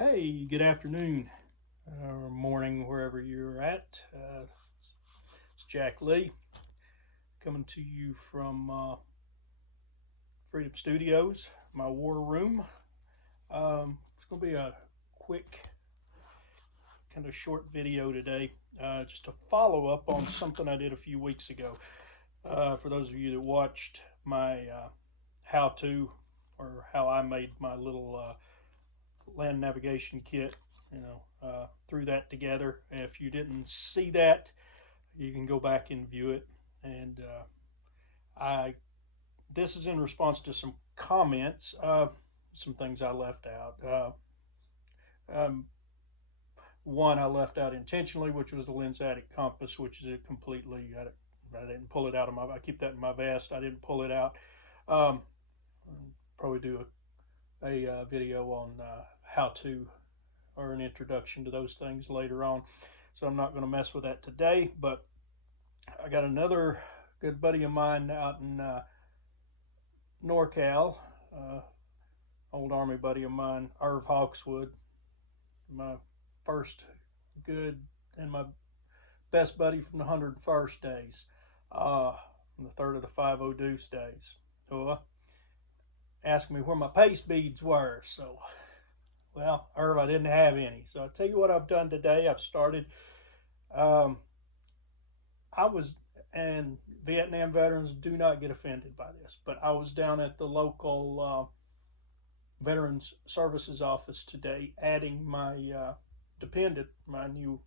Hey, good afternoon or morning, wherever you're at. It's Jack Lee coming to you from Freedom Studios, my war room. It's going to be a quick, kind of short video today, just to follow up on something I did a few weeks ago. For those of you that watched my how to or how I made my little land navigation kit, threw that together. If you didn't see that, you can go back and view it. And I this is in response to some comments, some things I left out. Um, One I left out intentionally, which was the Lensatic compass, which is a completely I didn't pull it out of my. I keep that in my vest. I didn't pull it out. Um, Probably do a video on how to or an introduction to those things later on. So I'm not going to mess with that today. But I got another good buddy of mine out in NorCal, uh, old Army buddy of mine, Irv Hawkswood, my first good and my best buddy from the 101st days, the third of the 50 Deuce days. So, asked me where my paste beads were. So, well, Irv, I didn't have any. So I'll tell you what I've done today. I've started. Um, I was, and Vietnam veterans do not get offended by this, but I was down at the local Veterans Services office today, adding my dependent, my new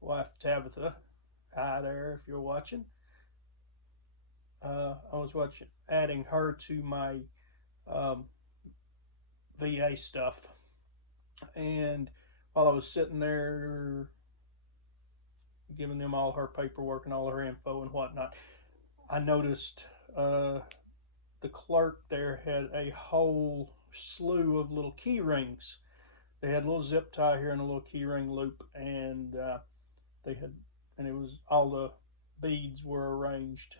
wife Tabitha. Hi there, if you're watching. I was adding her to my um, VA stuff, and while I was sitting there giving them all her paperwork and all her info and whatnot, I noticed the clerk there had a whole slew of little key rings. They had a little zip tie here and a little key ring loop, and they had, and it was all the beads were arranged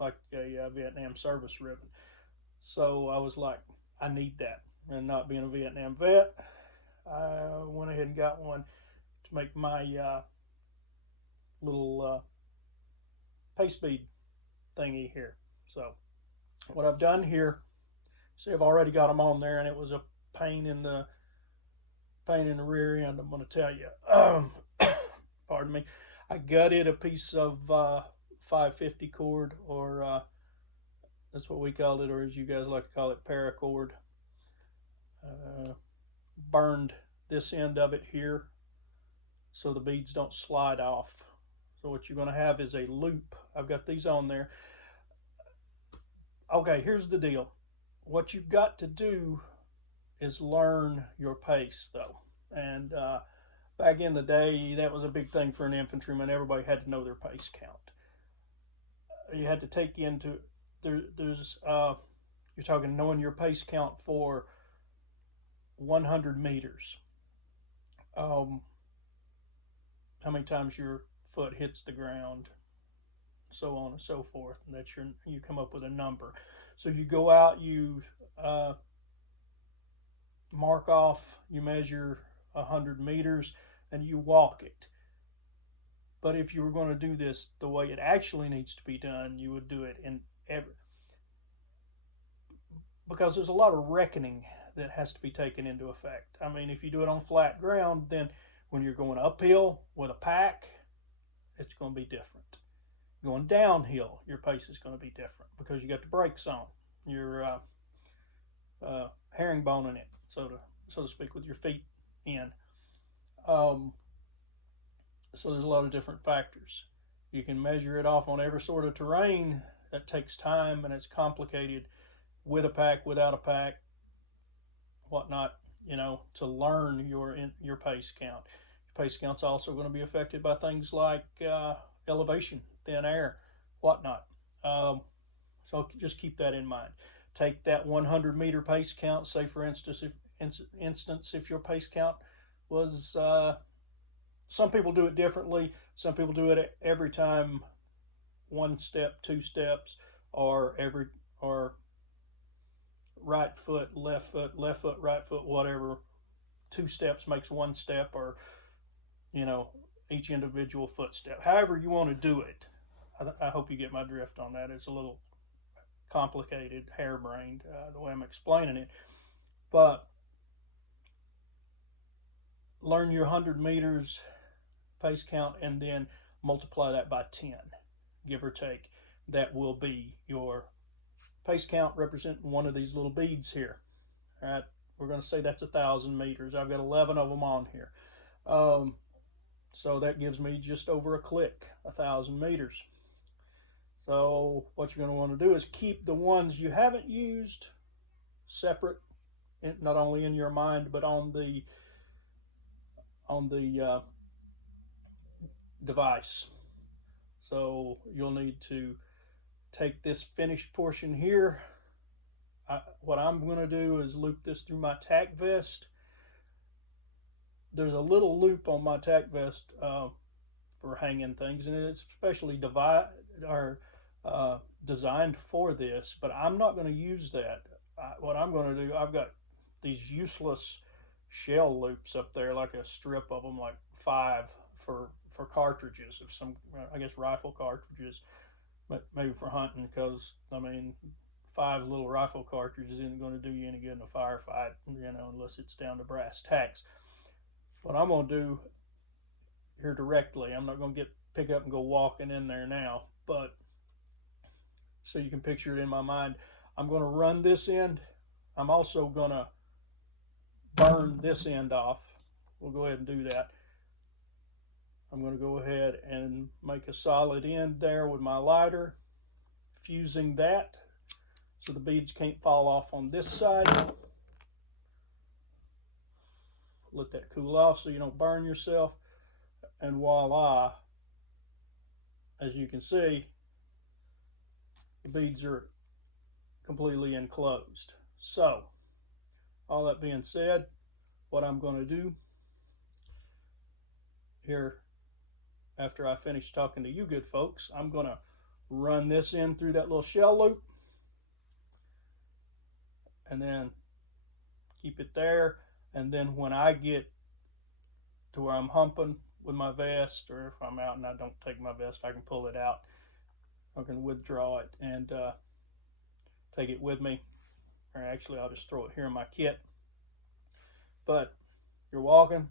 like a Vietnam service ribbon. So I was like, I need that. And not being a Vietnam vet, I went ahead and got one to make my little paste bead thingy here. So what I've done here, see, I've already got them on there, and it was a pain in the rear end. I'm going to tell you. Pardon me. I gutted a piece of 550 cord, or that's what we called it, or as you guys like to call it, paracord. Burned this end of it here so the beads don't slide off. So what you're going to have is a loop. I've got these on there. Okay, here's the deal. What you've got to do is learn your pace, though. And back in the day, that was a big thing for an infantryman. Everybody had to know their pace count. You had to take into there's you're talking knowing your pace count for 100 meters. How many times your foot hits the ground, so on and so forth. And that's you come up with a number. So you go out, you mark off, you measure 100 meters, and you walk it. But if you were going to do this the way it actually needs to be done, you would do it in every, because there's a lot of reckoning that has to be taken into effect. I mean, if you do it on flat ground, then when you're going uphill with a pack, it's going to be different. Going downhill, your pace is going to be different because you got the brakes on. You're herringboning it, so to speak, with your feet in. So there's a lot of different factors. You can measure it off on every sort of terrain. That takes time and it's complicated with a pack, without a pack, whatnot. To learn your pace count. Your pace count's also going to be affected by things like elevation, thin air, whatnot. So just keep that in mind. Take that 100-meter pace count. Say, for instance, if your pace count was, some people do it differently. Some people do it every time, one step, two steps, or right foot, left foot, right foot, whatever 2 steps makes 1 step, or each individual footstep. However you want to do it. I hope you get my drift on that. It's a little complicated, harebrained, the way I'm explaining it. But learn your 100 meters pace count and then multiply that by 10, give or take. That will be your pace count representing one of these little beads here. All right, we're going to say that's 1,000 meters. I've got 11 of them on here. So that gives me just over a click, 1,000 meters. So what you're going to want to do is keep the ones you haven't used separate, not only in your mind, but on the device. So you'll need to take this finished portion here. What I'm going to do is loop this through my tack vest. There's a little loop on my tack vest for hanging things, and it's specially designed for this, but I'm not going to use that. What I'm going to do, I've got these useless shell loops up there, like a strip of them, like 5 for cartridges of some, I guess, rifle cartridges, but maybe for hunting, because I mean 5 little rifle cartridges isn't going to do you any good in a firefight, unless it's down to brass tacks. What I'm going to do here directly, I'm not going to pick up and go walking in there now, but so you can picture it in my mind, I'm going to run this end. I'm also going to burn this end off. We'll go ahead and do that. I'm going to go ahead and make a solid end there with my lighter, fusing that so the beads can't fall off on this side. Let that cool off so you don't burn yourself, and voila, as you can see, the beads are completely enclosed. So all that being said, what I'm going to do here, after I finish talking to you good folks, I'm going to run this in through that little shell loop and then keep it there. And then when I get to where I'm humping with my vest, or if I'm out and I don't take my vest, I can pull it out. I can withdraw it and take it with me. Or actually, I'll just throw it here in my kit. But you're walking,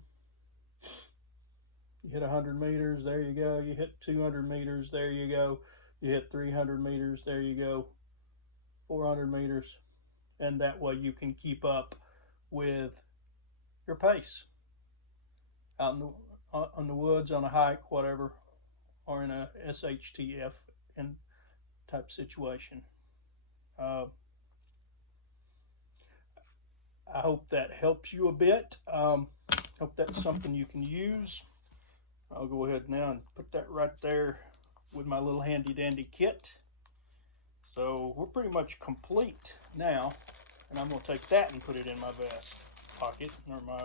you hit 100 meters, there you go. You hit 200 meters, there you go. You hit 300 meters, there you go. 400 meters. And that way you can keep up with your pace out in the woods, on a hike, whatever, or in a SHTF type situation. I hope that helps you a bit. Hope that's something you can use. I'll go ahead now and put that right there with my little handy dandy kit. So we're pretty much complete now, and I'm going to take that and put it in my vest pocket, or my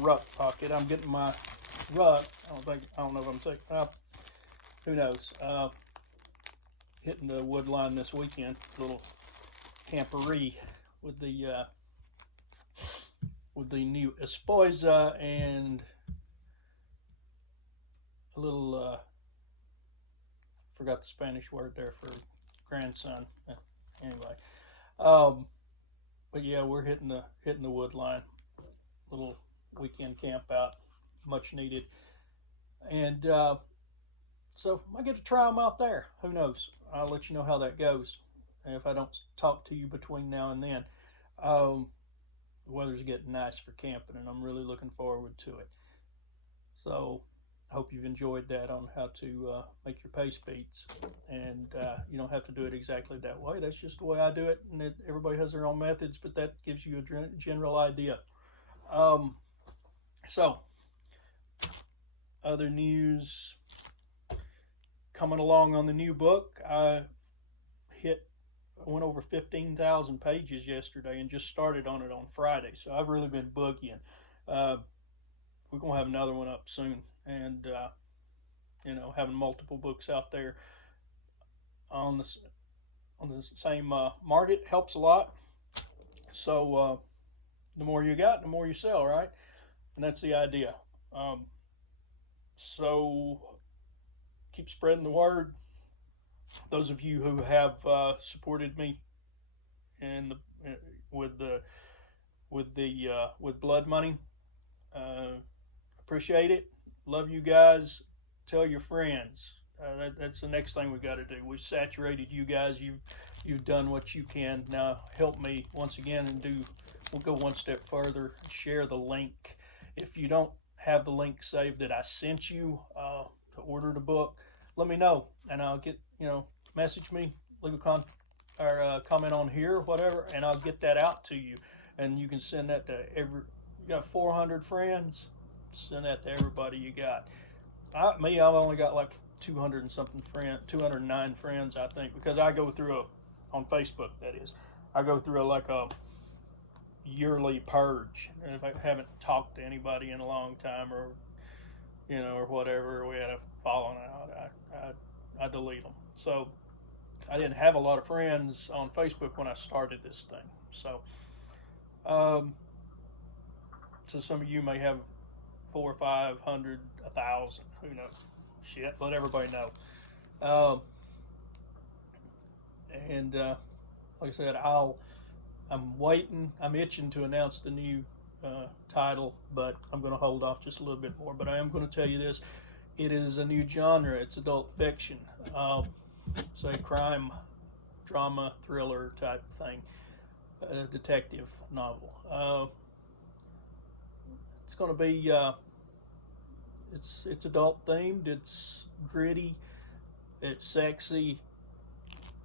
ruck pocket. I'm getting my ruck. I don't know if I'm taking, who knows, hitting the wood line this weekend, little camperee with the new esposa and a little forgot the Spanish word there for grandson. Anyway, but yeah, we're hitting the wood line, little weekend camp out, much needed. And so I get to try them out there. Who knows? I'll let you know how that goes if I don't talk to you between now and then. The weather's getting nice for camping, and I'm really looking forward to it. So I hope you've enjoyed that on how to make your pace beats. And you don't have to do it exactly that way. That's just the way I do it. And everybody has their own methods, but that gives you a general idea. So, other news coming along on the new book. I went over 15,000 pages yesterday and just started on it on Friday. So I've really been boogieing. We're going to have another one up soon. And, having multiple books out there on the same market helps a lot. So the more you got, the more you sell, right? and that's the idea. So keep spreading the word. Those of you who have supported me in the with the with blood money, uh, appreciate it. Love you guys. Tell your friends. That's the next thing we got to do. We've saturated you guys. You've done what you can. Now help me once again and do. We'll go one step further. Share the link. If you don't have the link saved that I sent you to order the book, let me know and I'll get message me, leave a comment on here or whatever, and I'll get that out to you. And you can send that to you got 400 friends. Send that to everybody you got. I've only got like 200 and something friends, 209 friends, I think, because I go through on Facebook, that is, I go through like a yearly purge. And if I haven't talked to anybody in a long time, or or whatever, we had a falling out, I delete them. So I didn't have a lot of friends on Facebook when I started this thing. So, so some of you may have 400, 500, 1,000. Who knows? Shit, let everybody know. And like I said, I'm waiting. I'm itching to announce the new title, but I'm going to hold off just a little bit more. But I am going to tell you this: it is a new genre. It's adult fiction. It's a crime, drama, thriller type thing, a detective novel. It's going to be it's adult themed. It's gritty. It's sexy.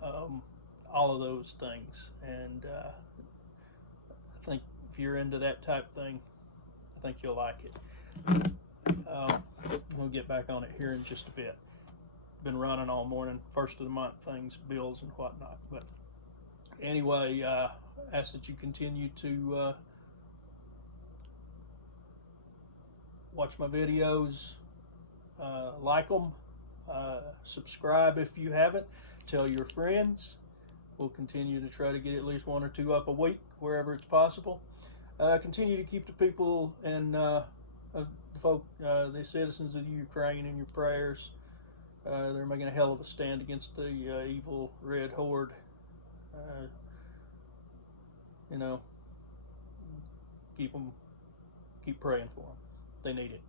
All of those things, and I think if you're into that type thing, I think you'll like it. We'll get back on it here in just a bit. Been running all morning, first of the month things, bills and whatnot. But anyway, ask that you continue to watch my videos, like them, subscribe if you haven't, tell your friends. We'll continue to try to get at least 1 or 2 up a week wherever it's possible. Continue to keep the people and the citizens of Ukraine in your prayers. They're making a hell of a stand against the evil Red Horde. Keep praying for them. They need it.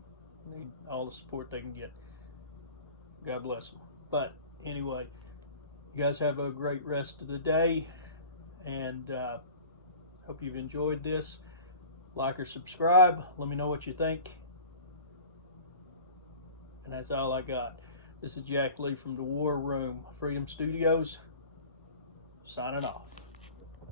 They need all the support they can get. God bless them. But anyway, you guys have a great rest of the day, and hope you've enjoyed this. Like or subscribe. Let me know what you think. And that's all I got. This is Jack Lee from the War Room Freedom Studios, signing off.